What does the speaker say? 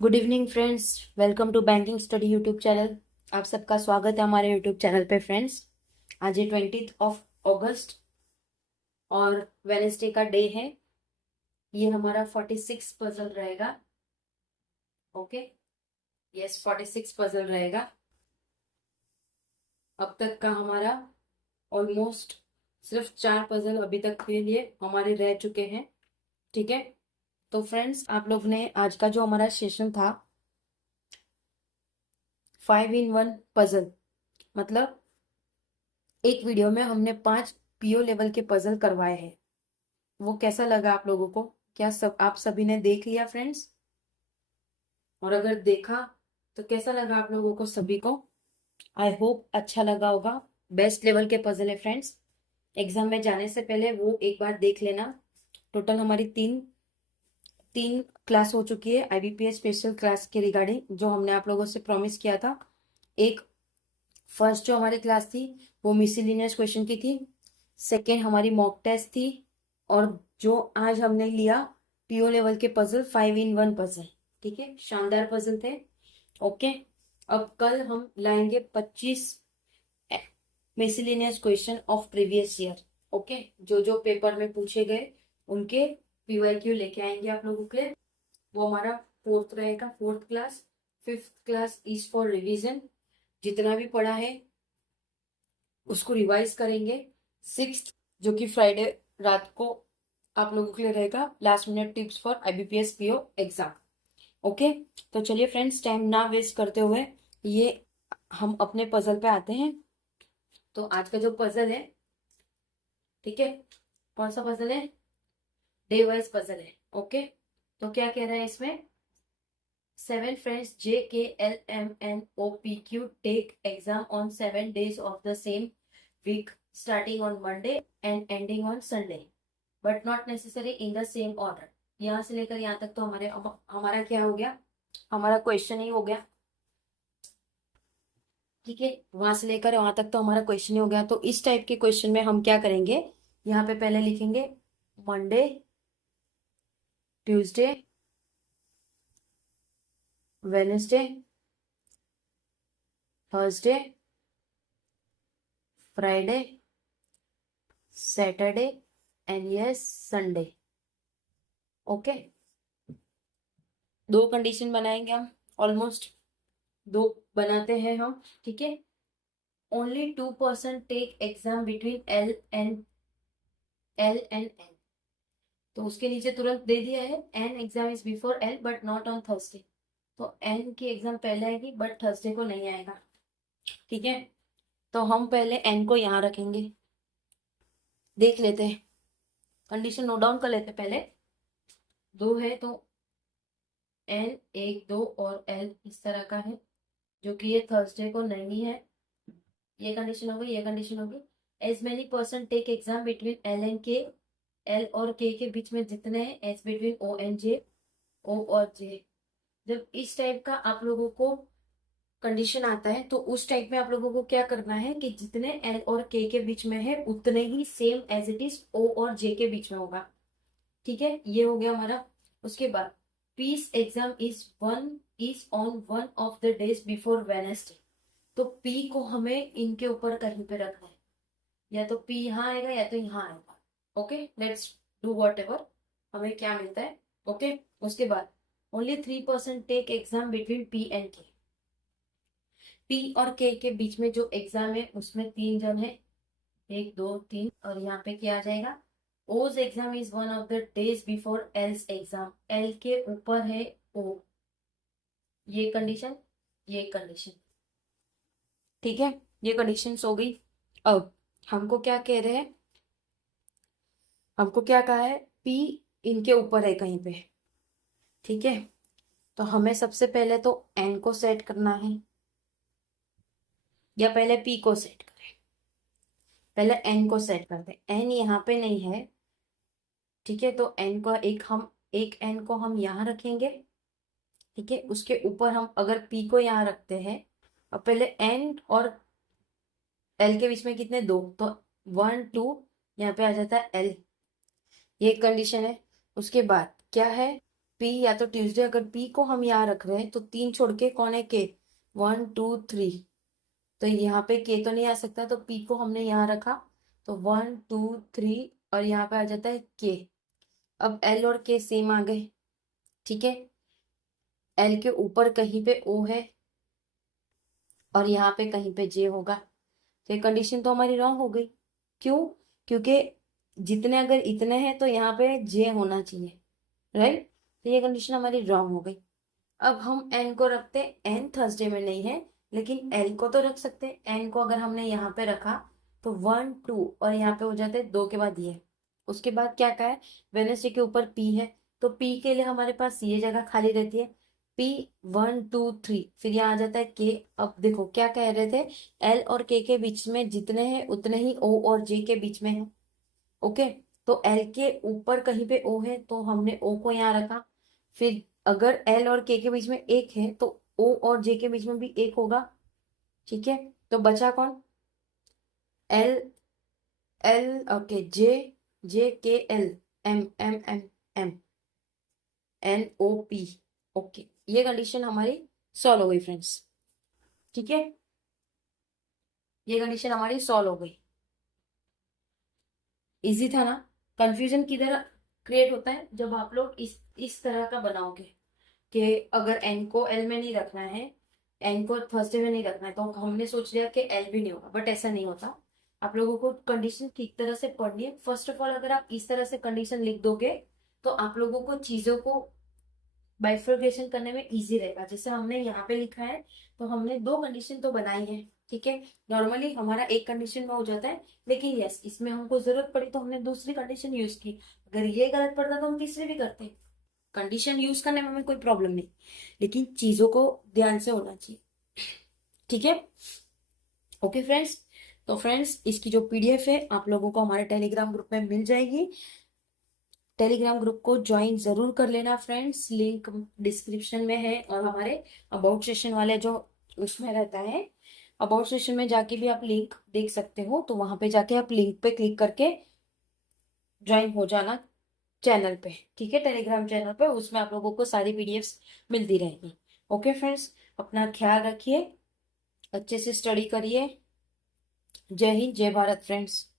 Good evening friends. Welcome to banking study YouTube channel. आप सबका स्वागत है हमारे यूट्यूब चैनल पे फ्रेंड्स। आज है 20 और वेनेसडे का डे है। ये हमारा 46 पजल रहेगा। ओके, यस 46 पजल रहेगा। अब तक का हमारा ऑलमोस्ट सिर्फ 4 पजल अभी तक के लिए हमारे रह चुके हैं। ठीक है, तो फ्रेंड्स आप लोग ने आज का जो हमारा सेशन था 5 in 1 पजल, मतलब एक वीडियो में हमने 5 पीओ लेवल के पजल करवाए हैं। वो कैसा लगा आप लोगों को? क्या सब आप सभी ने देख लिया फ्रेंड्स? और अगर देखा तो कैसा लगा आप लोगों को सभी को? आई होप अच्छा लगा होगा। बेस्ट लेवल के पजल है फ्रेंड्स। एग्जाम में जाने से पहले वो एक बार देख लेना। टोटल हमारी तीन तीन क्लास हो चुकी है आईबीपीएस स्पेशल क्लास के रिगार्डिंग, जो हमने आप लोगों से प्रॉमिस किया था। एक फर्स्ट जो हमारी क्लास थी वो मिसलिनियस क्वेश्चन की थी। सेकेंड हमारी मॉक टेस्ट थी। और जो आज हमने लिया पीओ लेवल के पजल 5 in 1 पजल। ठीक है, शानदार पजल थे। ओके, अब कल हम लाएंगे 25 miscellaneous question of previous year. Okay, जो जो पेपर में पूछे गए उनके पीवाईक्यू लेके आएंगे आप लोगों के लिए। वो हमारा फोर्थ रहेगा, fourth class. Fifth class is for revision. जितना भी पढ़ा है उसको रिवाइज करेंगे। सिक्स्थ जो कि फ्राइडे रात को आप लोगों के लिए रहेगा, last minute tips for IBPS PO exam. Okay, तो चलिए फ्रेंड्स टाइम ना वेस्ट करते हुए ये हम अपने पजल पे आते हैं। तो आज का जो पजल है, ठीक है, कौन सा पजल है? डे वाइज पजल है। ओके, तो क्या कह रहा है इसमें? 7 friends JKLMNOPQ take exam on 7 days of the same week starting on Monday and ending on Sunday, but not necessary in the same order। यहाँ से लेकर यहाँ तक तो हमारा क्या हो गया? हमारा क्वेश्चन ही हो गया। ठीक है, वहां से लेकर वहां तक तो हमारा क्वेश्चन ही हो गया। तो इस टाइप के क्वेश्चन में हम क्या करेंगे? यहाँ पे पहले लिखेंगे Monday, Tuesday, Wednesday, Thursday, Friday, Saturday and yes Sunday. Okay, दो कंडीशन बनाएंगे हम, ऑलमोस्ट दो बनाते हैं हम। ठीक है, only 2% take exam between L and N. तो उसके नीचे तुरंत दे दिया है N exam is before L but not on Thursday. तो एन की एग्जाम पहले आएगी बट थर्सडे को नहीं आएगा। ठीक है, तो हम पहले एन को यहाँ रखेंगे। देख लेते हैं, कंडीशन नोट डाउन कर लेते हैं पहले। दो है तो एन 1 2 और एल इस तरह का है, जो कि ये थर्सडे को नहीं है। ये कंडीशन हो गई, ये कंडीशन होगी। As many person take exam between L and K. L और के बीच में जितने हैं as between O and J, O और जे। जब इस टाइप का आप लोगों को कंडीशन आता है तो उस टाइप में आप लोगों को क्या करना है कि जितने एल और के बीच में है उतने ही सेम एज इट इज ओ और जे के बीच में होगा। ठीक है, ये हो गया हमारा। उसके बाद P's exam is on one of the days before Wednesday. तो पी को हमें इनके ऊपर कहीं पे रखना है, या तो पी यहाँ आएगा या तो यहाँ आएगा। Okay, let's do whatever हमें क्या मिलता है। ओके, उसके बाद only 3% take exam between P and K. P और के बीच में जो एग्जाम है उसमें 3 जन है, 1 2 3, और यहाँ पे क्या आ जाएगा? ओज exam is one of the days before else exam. L के ऊपर है ओ। ये कंडीशन, ये कंडीशन। ठीक है, ये कंडीशन हो गई। अब हमको क्या कह रहे हैं? हमको क्या कहा है? पी इनके ऊपर है कहीं पे। ठीक है, तो हमें सबसे पहले तो एन को सेट करना है, या पहले पी को सेट करें? पहले एन को सेट करते हैं। एन यहाँ पे नहीं है। ठीक है, तो एन को एक एन को हम यहाँ रखेंगे। ठीक है, उसके ऊपर हम अगर पी को यहाँ रखते हैं और पहले एन और एल के बीच में कितने? 2, तो 1 2 यहाँ पे आ जाता है एल। ये कंडीशन है। उसके बाद क्या है? पी या तो ट्यूसडे, अगर पी को हम यहाँ रख रहे हैं तो 3 छोड़ के कौन है के, 1 2 3, तो यहाँ पे के तो नहीं आ सकता, तो पी को हमने यहाँ रखा, तो 1 2 3 और यहाँ पे आ जाता है के। अब एल और के सेम आ गए, ठीक है। एल के ऊपर कहीं पे ओ है और यहाँ पे कहीं पे जे होगा, तो ये कंडीशन तो हमारी रॉन्ग हो गई। क्यों? क्योंकि जितने अगर इतने हैं तो यहाँ पे जे होना चाहिए, राइट। तो ये कंडीशन हमारी रॉन्ग हो गई। अब हम एन को रखते हैं, एन थर्सडे में नहीं है, लेकिन एल को तो रख सकते हैं। एन को अगर हमने यहाँ पे रखा तो 1 2 और यहाँ पे हो जाते हैं 2 के बाद ये। उसके बाद क्या कहा है, वेडनेसडे के ऊपर पी है, तो पी के लिए हमारे पास ये जगह खाली रहती है, पी 1 2 3, फिर यहाँ आ जाता है के। अब देखो क्या कह रहे थे, एल और के बीच में जितने हैं उतने ही ओ और जे के बीच में है, ओके। तो एल के ऊपर कहीं पे ओ है तो हमने ओ को यहाँ रखा, फिर अगर एल और के बीच में एक है तो ओ और जे के बीच में भी एक होगा, ठीक है। तो बचा कौन, L, L okay, J, J K L, M M M M, N O P, okay. ये कंडीशन हमारी सॉल्व हो गई फ्रेंड्स, ठीक है। ये कंडीशन हमारी सॉल्व हो गई। इजी था ना? कंफ्यूजन किधर क्रिएट होता है, जब आप लोग इस तरह का बनाओगे कि अगर एन को एल में नहीं रखना है, एन को थर्सडे में नहीं रखना है, तो हमने सोच लिया कि एल भी नहीं होगा, बट ऐसा नहीं होता। आप लोगों को कंडीशन ठीक तरह से पढ़नी है। फर्स्ट ऑफ ऑल अगर आप इस तरह से कंडीशन लिख दोगे तो आप लोगों को चीजों को बाइफर्केशन करने में इजी रहेगा। जैसे हमने यहाँ पे लिखा है, तो हमने 2 कंडीशन तो बनाई है, ठीक है। नॉर्मली हमारा एक कंडीशन में हो जाता है, लेकिन यस इसमें हमको जरूरत पड़ी तो हमने दूसरी कंडीशन यूज की। अगर ये गलत पड़ता तो हम तीसरी भी करते। कंडीशन यूज करने में हमें कोई प्रॉब्लम नहीं, लेकिन चीजों को ध्यान से होना चाहिए, ठीक है। ओके फ्रेंड्स, तो फ्रेंड्स इसकी जो पीडीएफ है आप लोगों को हमारे टेलीग्राम ग्रुप में मिल जाएगी। टेलीग्राम ग्रुप को ज्वाइन जरूर कर लेना फ्रेंड्स, लिंक डिस्क्रिप्शन में है, और हमारे अबाउट सेशन वाले जो उसमें रहता है, अबाउट सेशन में जाके भी आप लिंक देख सकते हो, तो वहां पे जाके आप लिंक पे क्लिक करके ज्वाइन हो जाना चैनल पे, ठीक है। टेलीग्राम चैनल पे उसमें आप लोगों को सारी पीडीएफ्स मिलती रहेगी। ओके फ्रेंड्स, अपना ख्याल रखिए, अच्छे से स्टडी करिए। जय हिंद, जय भारत फ्रेंड्स।